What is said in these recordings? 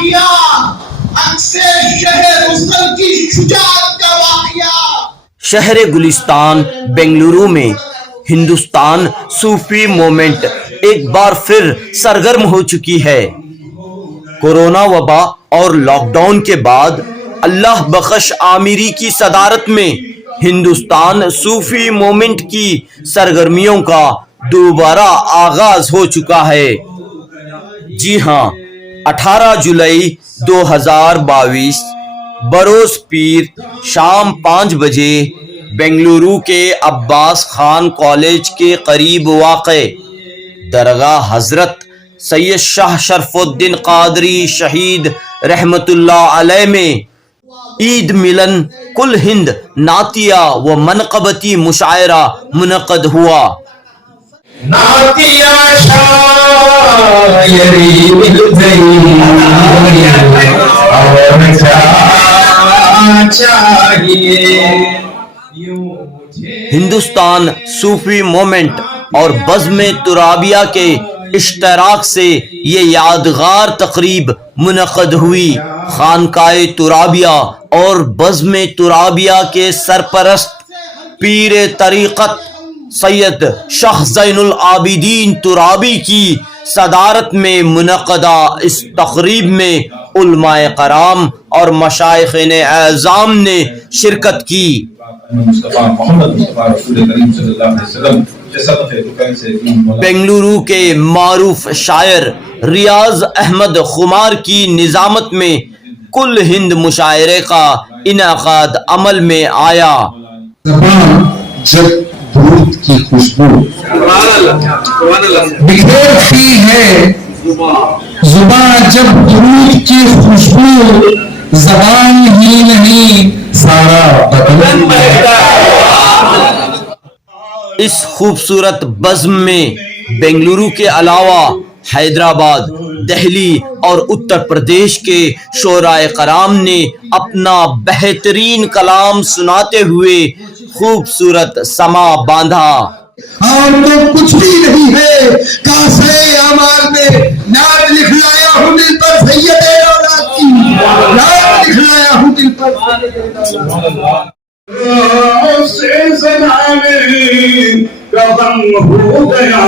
واقعہ اکثر شہر مسلم کی شجاعت کا واقعہ۔ شہر گلستان بنگلورو میں ہندوستان صوفی موومنٹ ایک بار پھر سرگرم ہو چکی ہے۔ کورونا وبا اور لاک ڈاؤن کے بعد اللہ بخش عامری کی صدارت میں ہندوستان صوفی موومنٹ کی سرگرمیوں کا دوبارہ آغاز ہو چکا ہے۔ جی ہاں، 18 جولائی 2022 بروز پیر شام 5 بجے بنگلورو کے عباس خان کالج کے قریب واقع درگاہ حضرت سید شاہ شرف الدین قادری شہید رحمت اللہ علیہ میں عید ملن کل ہند نعتیہ و منقبتی مشاعرہ منعقد ہوا۔ نعتیہ شاعری مل گئی اور چاہیے۔ ہندوستان صوفی موومنٹ اور بزم ترابیہ کے اشتراک سے یہ یادگار تقریب منعقد ہوئی۔ خانقاہ ترابیہ اور بزم ترابیہ کے سرپرست پیر طریقت سید شاہ زین العابدین ترابی کی صدارت میں منعقدہ اس تقریب میں علماء کرام اور مشائخین اعظام نے شرکت کی۔ بنگلورو کے معروف شاعر ریاض احمد خمار کی نظامت میں کل ہند مشاعرے کا انعقاد عمل میں آیا۔ جب دودھ کی خوشبو بکھیرتی ہے، زبان جب دودھ کی خوشبو، زبان ہی نہیں سارا بدن۔ اس خوبصورت بزم میں بنگلورو کے علاوہ حیدرآباد، دہلی اور اتر پردیش کے شعراء کرام نے اپنا بہترین کلام سناتے ہوئے خوبصورت سما باندھا۔ اور تو کچھ بھی نہیں ہے، کاسے اعمال میں نعت لکھ لایا ہوں دل پر سید اولاد کی، نعت لکھ لایا ہوں دل پر۔ سے زمانے کا غم ہو گیا۔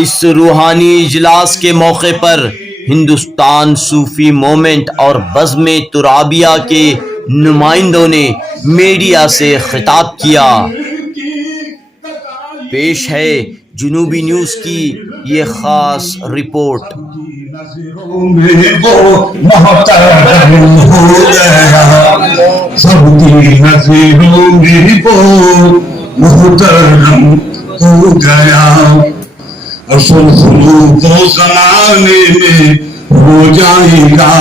اس روحانی اجلاس کے موقع پر ہندوستان صوفی موومنٹ اور بزم ترابیہ کے نمائندوں نے میڈیا سے خطاب کیا۔ پیش ہے جنوبی نیوز کی یہ خاص رپورٹ۔ نظروں میں وہ محترم ہو گیا، سب کی نظروں میں وہ محترم ہو گیا، اور سلسلو وہ زمانے میں ہو جائے گا،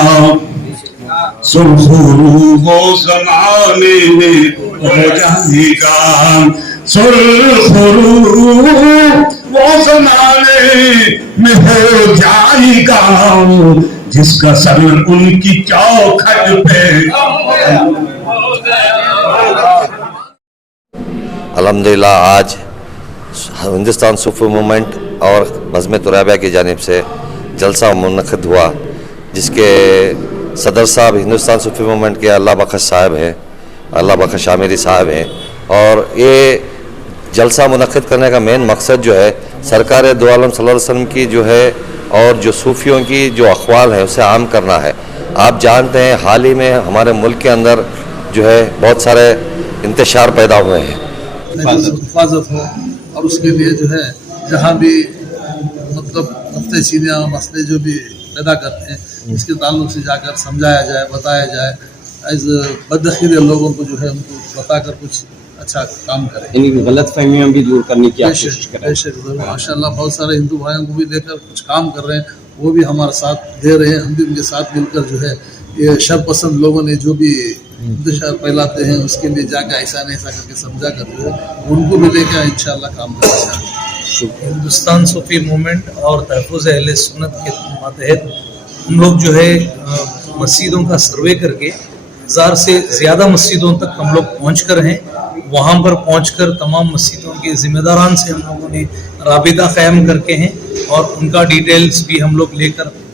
سلسلو وہ زمانے میں ہو جائے گا، سلسلو وہ زمانے میں ہو جائے گا، جس کا سر ان کی چوکھٹ پہ۔ الحمدللہ آج ہندوستان صوفی موومنٹ اور بزم ترابیہ کی جانب سے جلسہ منعقد ہوا، جس کے صدر صاحب ہندوستان صوفی موومنٹ کے اللہ بخش صاحب ہیں، اللہ بخش عامری صاحب ہیں، اور یہ جلسہ منعقد کرنے کا مین مقصد جو ہے سرکار دو عالم صلی اللہ علیہ وسلم کی جو ہے اور جو صوفیوں کی جو اقوال ہیں اسے عام کرنا ہے۔ آپ جانتے ہیں حال ہی میں ہمارے ملک کے اندر جو ہے بہت سارے انتشار پیدا ہوئے ہیں، حفاظت ہو، اور اس کے لیے جو ہے جہاں بھی مطلب نقطۂ چینی مسئلے جو بھی پیدا کرتے ہیں اس کے تعلق سے جا کر سمجھایا جائے، بتایا جائے، ایز بدخیر لوگوں کو جو ہے ان کو بتا کر کچھ اچھا کام کریں، ان غلط فہمیاں بھی دور کرنے کی کوشش کریں۔ ماشاء اللہ بہت سارے ہندو بھائیوں کو بھی لے کر کچھ کام کر رہے ہیں، وہ بھی ہمارا ساتھ دے رہے ہیں، ہم بھی ان کے ساتھ مل کر جو ہے یہ شر پسند لوگوں نے جو بھی انتشار پھیلاتے ہیں اس کے لیے جا کے ایسا نہیں ایسا کر کے سمجھا کر جو ہے ان کو بھی لے کے انشاءاللہ کام کریں۔ ہندوستان صوفی موومنٹ اور تحفظ اہل سنت کے ماتحت ہم لوگ جو ہے مسجدوں کا سروے کر کے 1000 سے زیادہ مسجدوں تک ہم لوگ پہنچ کر ہیں۔ وہاں پر پہنچ کر تمام مسجدوں کے ذمہ داران سے ہم لوگوں نے رابطہ قائم کر کے ہیں، اور ان کا ڈیٹیلز بھی ہم لوگ لے کر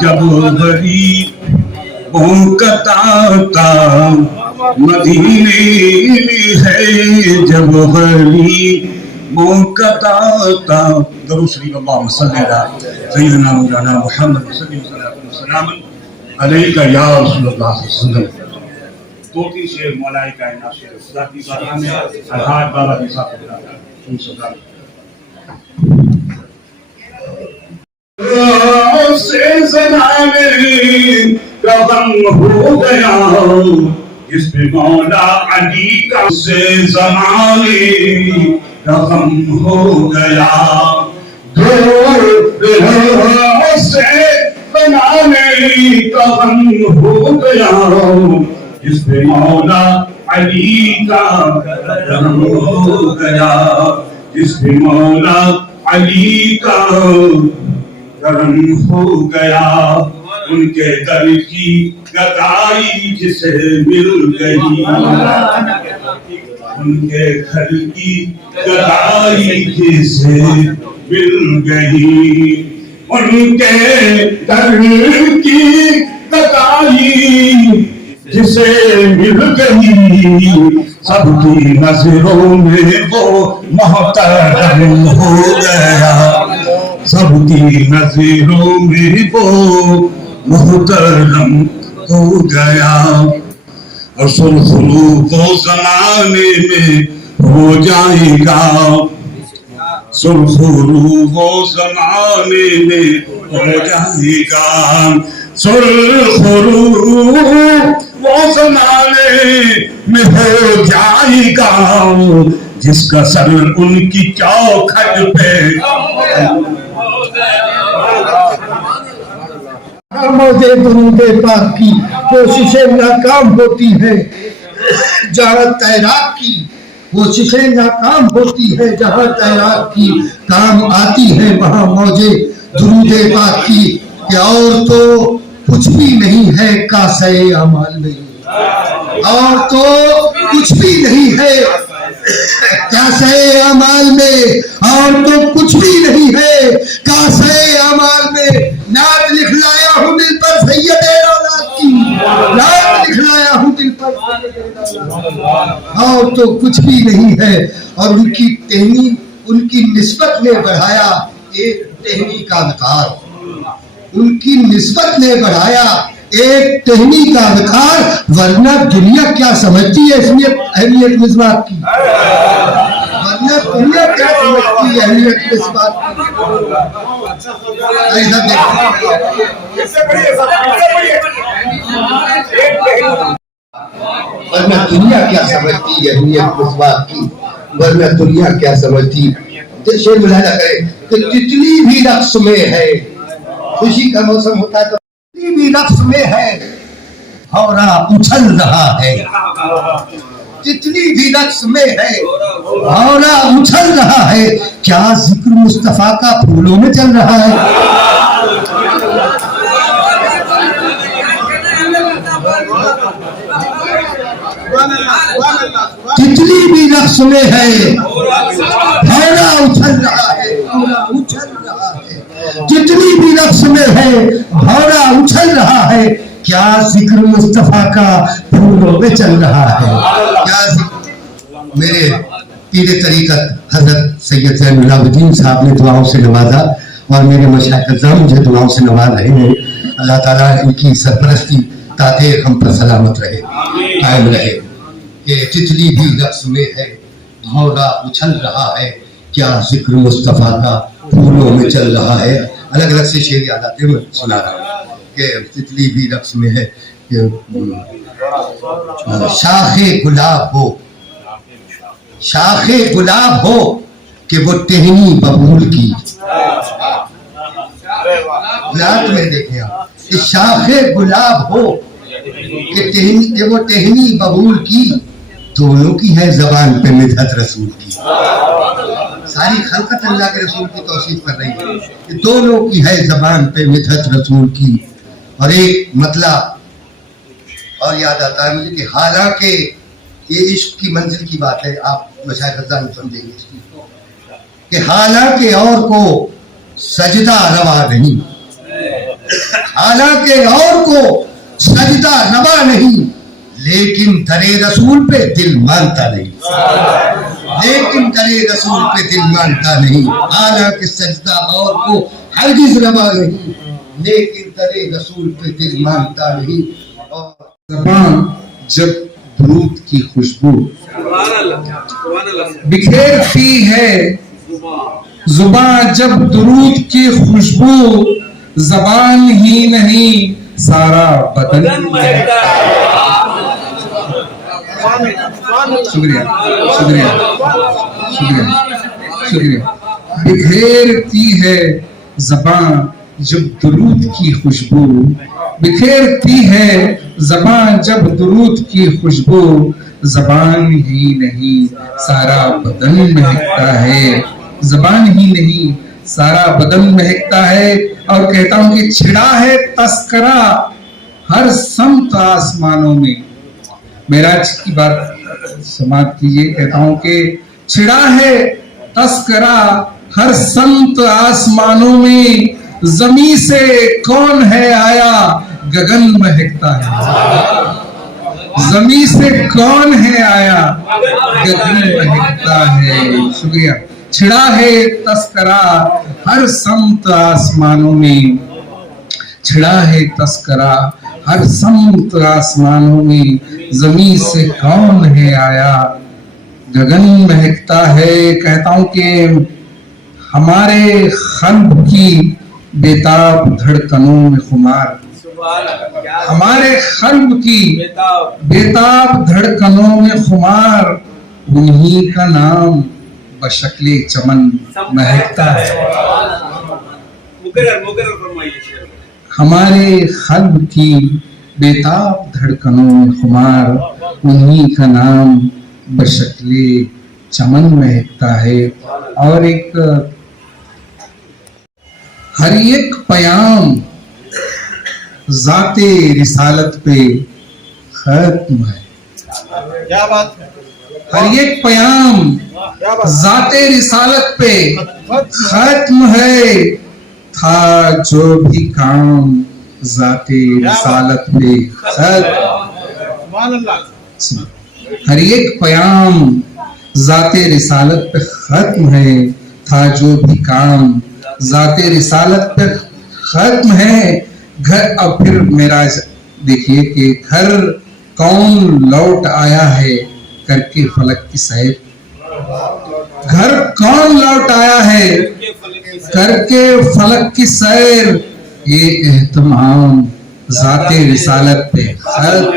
جب غریبوں کا طاقہ مدینے میں ہے، جب غریبوں کا طاقہ. درود شریف اللہم صلی علی سیدنا مولانا محمد صلی اللہ علیہ وسلم علیکہ یا رسول اللہ صلی اللہ علیہ وسلم. دو تین شعر مولائی کائنات شعر خدا کی بارگاہ میں الحاج بابا کی صاحب سے زمانے کا غم ہو گیا، جس پہ مولا علی کا سے زمانے کا غم ہو گیا. سے بنانے کا غم ہو گیا، جس پہ مولا علی کا غم ہو گیا، جس پہ مولا علی کا کرم ہو گیا. ان کے در کی گدائی جسے مل گئی، ان کے گھر کی گدائی جسے مل گئی، ان کے در کی گدائی جسے مل گئی. سب کی نظروں میں وہ محترم ہو گیا، سب کی نظروں میں وہ محترم ہو گیا. اور سرخرو وہ زمانے میں ہو جائے گا، سرخرو وہ زمانے میں ہو جائے گا، سرخرو وہ زمانے میں ہو جائے گا، جس کا سر ان کی چوکھٹ پہ. موجے درود پاک کی کوششیں ناکام ہوتی ہیں جہاں تیراک کی کوششیں ناکام ہوتی ہیں، جہاں تیراک کی کام آتی ہے وہاں موجے درود پاک کی. کہ اور تو کچھ بھی نہیں ہے کاسے اعمال میں، اور تو کچھ بھی نہیں ہے کاسے اعمال میں، اور تو کچھ بھی نہیں ہے کاسے اعمال میں. نعت لکھ لایا ہوں دل پر سید اولاد کی، نعت لکھ لایا ہوں دل پر، اور تو کچھ بھی نہیں ہے. اور ان کی ٹہنی ان کی نسبت میں بڑھایا ایک ٹہنی کا وقار، ان کی نسبت نے بڑھایا ایک ٹہنی کا وقار. ورنہ دنیا کیا سمجھتی ہے اہمیت مسواک کی، ورنہ دنیا کیا سمجھتی ہے اہمیت مسواک کی. ایسا ورنہ دنیا کیا سمجھتی ہے اہمیت مسواک کی، ورنہ دنیا کیا سمجھتی. شعر ملاحظہ کرے کہ جتنی بھی رقص میں ہے، خوشی کا موسم ہوتا ہے تو جتنی بھی رقص میں ہے بھورا اچھل رہا ہے، جتنی بھی رقص میں ہے بھورا اچھل رہا ہے. کیا ذکر مصطفیٰ کا پھولوں میں چل رہا ہے؟ جتنی بھی رقص میں ہے بھورا اچھل رہا ہے، اچھل رہا ہے. جتنی بھی رقص میں ہے بھورا اچھل رہا ہے. کیا ذکر مصطفیٰ کا پھولوں میں چل رہا ہے؟ کیا ذکر. میرے پیر طریقت حضرت سید زین العابدین صاحب نے دعاؤں سے نوازا اور میرے مشائخ اعظام مجھے دعاؤں سے نواز رہے ہیں. اللہ تعالیٰ ان کی سرپرستی تادیر ہم پر سلامت رہے، قائم رہے. کہ جتنی بھی رقص میں ہے بھورا اچھل رہا ہے، کیا ذکر مصطفیٰ کا پھولوں میں چل رہا ہے. الگ الگ سے شعر یاد آتے ہیں، میں سنا رہا ہوں کہ جتنی بھی رقص میں ہے کہ شاخ گلاب ہو، شاخ گلاب ہو کہ وہ ٹہنی ببول کی. یاد میں دیکھیں آپ کہ شاخ گلاب ہو کہ وہ ٹہنی ببول کی. دونوں کی ہے زبان پہ مدحت رسول کی. ساری خلقت اللہ کے رسول کی توصیف کر رہی ہے کہ دونوں کی ہے زبان پہ مدحت رسول کی. اور ایک مطلب اور یاد آتا ہے مجھے کہ حالانکہ یہ عشق کی منزل کی بات ہے، آپ مشائخ اعظام سمجھیں گے اس کی، کہ حالانکہ اور کو سجدہ روا نہیں، حالانکہ اور کو سجدہ روا نہیں، لیکن درے رسول پہ دل مانتا نہیں، لیکن درے رسول پہ دل مانتا نہیں، حالانکہ سجدہ اور کو ہرگز روا نہیں، لیکن درے رسول پہ دل مانتا نہیں۔ اور زبان جب درود کی خوشبو بکھیرتی ہے، زبان جب درود کی خوشبو، زبان ہی نہیں سارا بدن مہکتا ہے۔ شکریہ شکریہ شکریہ شکریہ۔ بکھیرتی ہے زبان جب درود کی خوشبو، بکھیرتی ہے زبان جب درود کی خوشبو، زبان ہی نہیں سارا بدن مہکتا ہے، زبان ہی نہیں سارا بدن مہکتا ہے۔ اور کہتا ہوں کہ چھڑا ہے تذکرہ ہر سمت آسمانوں میں، معراج کی بات سماعت کیجئے، کہتا ہوں کہ چھڑا ہے تذکرہ ہر سمت آسمانوں میں، زمین سے کون ہے آیا گگن مہکتا ہے، زمین سے کون ہے آیا گگن مہکتا ہے۔ شکریہ۔ چھڑا ہے تذکرہ ہر سمت آسمانوں میں، چھڑا ہے تذکرہ ہر سمت آسمانوں میں، زمین سے کون ہے آیا گگن مہکتا ہے۔ کہتا ہوں کہ ہمارے قلب کی بیتاب دھڑکنوں میں خمار، ہمارے قلب کی بیتاب دھڑکنوں میں خمار، انہی کا نام بشکل چمن مہکتا ہے۔ ہمارے قلب کی بیتاب دھڑکنوں میں خمار، انہی کا نام بشکل چمن مہکتا ہے۔ اور ایک ہر ایک پیام ذات رسالت پہ ختم ہے، کیا بات ہے، ہر ایک پیام ذات رسالت پہ ختم ہے، تھا جو بھی کام ذات رسالت پہ ختم۔ ہر ایک پیام ذات رسالت پہ ختم ہے، تھا جو بھی کام ذات رسالت پہ ختم ہے۔ گھر اب پھر معراج دیکھیے کہ گھر کون لوٹ آیا ہے کر کے فلک کی سیر، گھر کون لوٹ آیا ہے کر کے فلک کی سیر، یہ اہتمام ذات رسالت پہ ختم،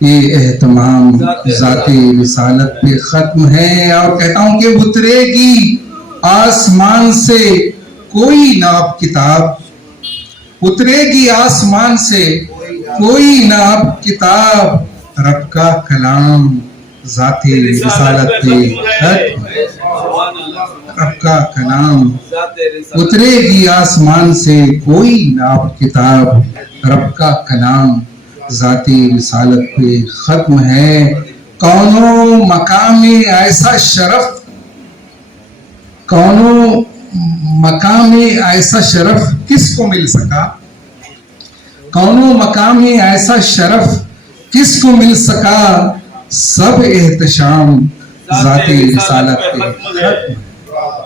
یہ اہتمام ذات رسالت پہ ختم ہے۔ اور کہتا ہوں کہ اترے گی آسمان سے کوئی ناب کتاب، اترے گی آسمان سے کوئی ناب کتاب، رب کا کلام ذات رسالت پہ ختم، رب کا کلام اترے گی آسمان سے کوئی ناب کتاب، رب کا کلام ذات رسالت پہ ختم ہے۔ کونوں مقام ایسا شرف، کونوں مقام ایسا شرف کس کو مل سکا، کونوں مقام ایسا شرف کس کو مل سکا، سب احتشام ذات رسالت پہ ختم،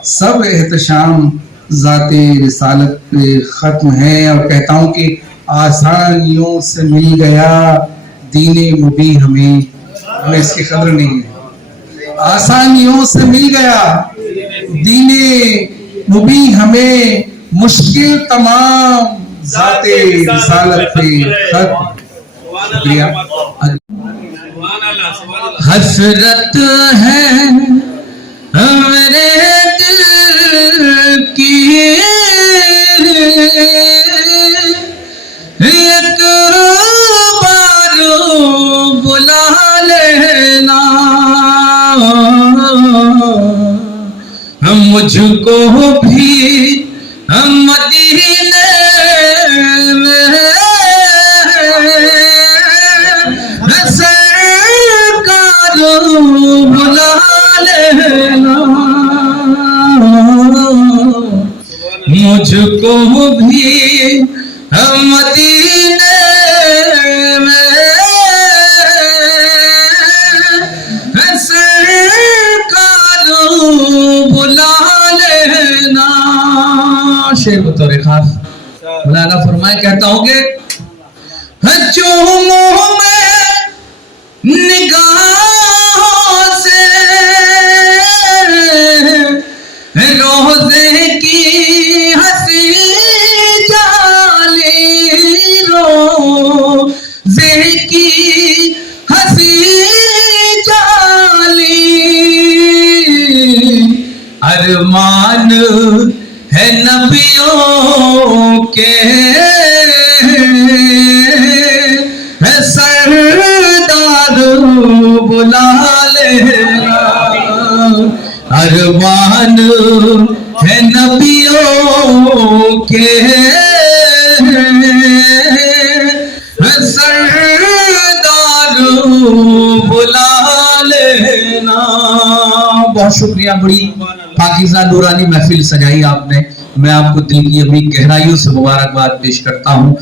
سب احتشام ذات رسالت پہ ختم ہے۔ اور کہتا ہوں کہ آسانیوں سے مل گیا دین مبین، ہمیں اس کی قدر نہیں ہے، آسانیوں سے مل گیا دین مبین ہمیں، مشکل تمام ذات رسالت پہ ختم۔ شکریہ۔ حسرت ہے میرے دل کی ایک بار بلا لینا، مجھ کو بھی مدینے میں سرکار بلا لینا، مجھ وہ بھی مدینے میں سرکار بلا لینا. شعر بطور خاص مولانا فرمائے کہتا ہوں کہ چوموں میں نگاہوں سے روزے کی ہنسی جالی روزے کی ہنسی جالی ارمان ہے نبیوں کے سردار بلا لینا. ارمان ہے نبیوں کے سردار بلا لینا. بہت شکریہ. بڑی پاکیزہ نورانی محفل سجائی آپ نے. میں آپ کو دل کی اپنی گہرائیوں سے مبارکباد پیش کرتا ہوں.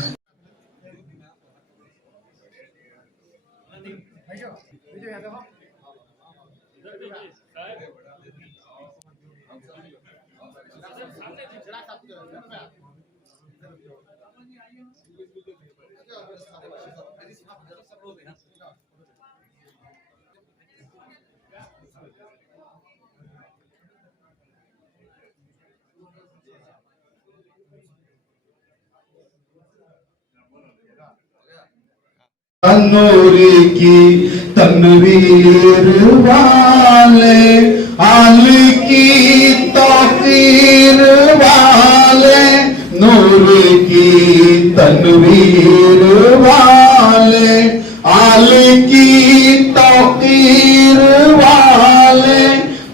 نوری کی تنویر والے آل کی توقیر والے نور کی تنویر والے آل کی توقیر والے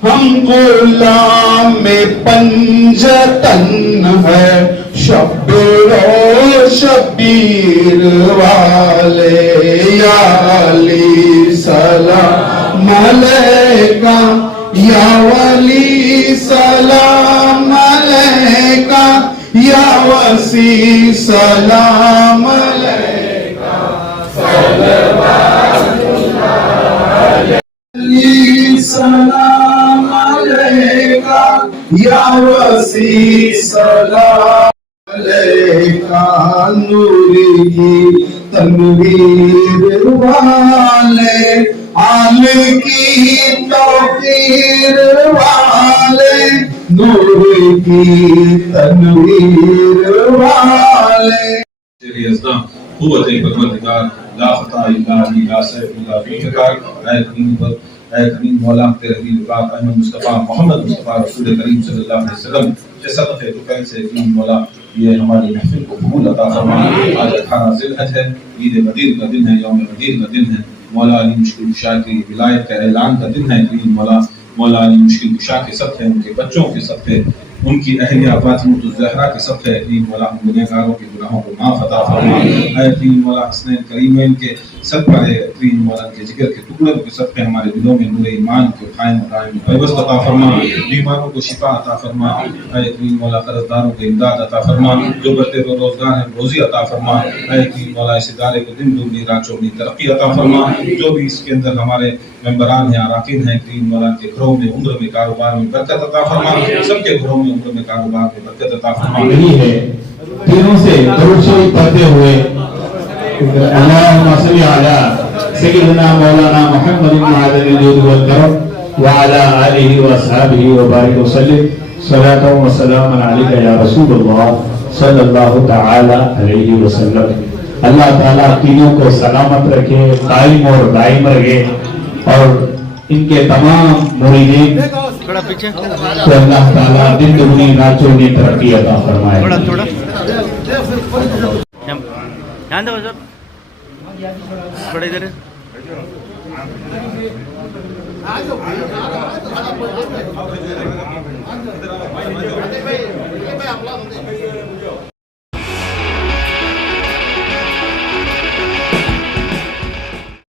ہم غلام پنجتن ہے شبیر و شبیر والے یا علی سلام علیکہ یا ولی سلام علیکہ یا وسی سلام علیکہ صلوات اللہ علیہ سلام علیکہ یا وسی سلام علیکہ نور کی تنویر والے آل کی توقیر والے نور کی تنویر والے. قوت پروردگار لا خطا الا علی لا سیف الا فیکار. اے کریم مولا تیرے حبیب پاک احمد مصطفیٰ محمد مصطفیٰ رسول کریم صلی اللہ علیہ وسلم کے صدقے تو سے کریم مولا یہ ہماری محفل کو قبول عطا فرما. آج 18 ذی الحج ہے، عید غدیر کا دن ہے، یوم غدیر کا دن ہے. مولا علی مشکل کشا کی ولایت کا اعلان کا دن ہے. کریم مولا علی مشکل کشا کے صدقے، ان کے بچوں کے صدقے، ان کی اہلیہ فاطمہ الزہرا کے صدقے کریم مولا ہم گنہگاروں کے گناہوں کو معاف عطا فرما. اے کریم مولا حسنین کریمین کے صدقہ ہے، کریم مولا کے جگر کے ٹکڑوں کے صدقے ہمارے دلوں میں نور ایمان کو قائم و دائم پیوست عطا فرما. بیماروں کو شفا عطا فرما. اے کریم مولا قرضداروں کو امداد عطا فرما. جو بڑھتے روزگار ہیں روزی عطا فرما. اے کریم مولا اس ادارے کو دن دگنی رات چوگنی ترقی عطا فرما. جو بھی اس کے اندر ہمارے ممبران ہیں، اراکین ہیں، کریم مولا کے گھروں میں عمر میں کاروبار میں برکت عطا فرما. سب کے گھروں میں عمر میں کاروبار میں برکت عطا فرما. نہیں ہے تینوں سے درود شریف پڑھتے ہوئے اللہم صلی علی سیدنا مولانا محمد معدن الجود والکرم وعلی آلہ واصحابہ وبارک وسلم صلاۃ و سلام علیکہ یا رسول اللہ صلی اللہ تعالی علیہ وسلم. اللہ تعالیٰ تینوں کو سلامت رکھے، قائم اور دائم رکھے، اور ان کے تمام مریدین کو اللہ تعالیٰ دن دگنی رات چوگنی ترقی عطا فرمائے.